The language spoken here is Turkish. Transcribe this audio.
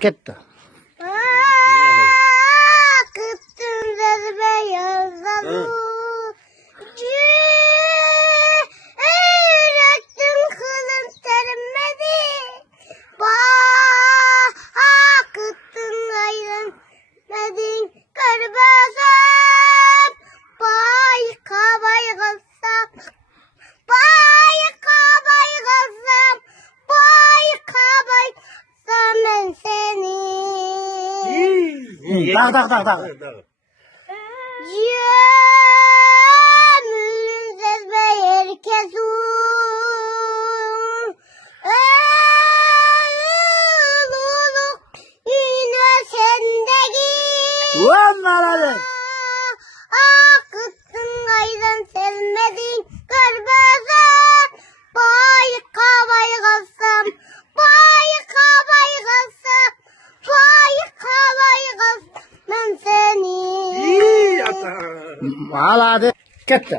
Gitti. Kıttın zezbe yazdalı. Yürektin kılın termedi. Kıttın gayrın medin kırbazım. Bay kabay gılsam. Bay kabay gılsam. Bay kabay gılsam ben seni. Dağ. Cemülün zezbe herkesun. Luluk yine sendeki. Ulan Kıttın gaydan sevmedin kırbazan. Bay kabay gılsam. Bay kabay gılsam. Bay kabay gılsam ben seni. Hala hadi. Gitti.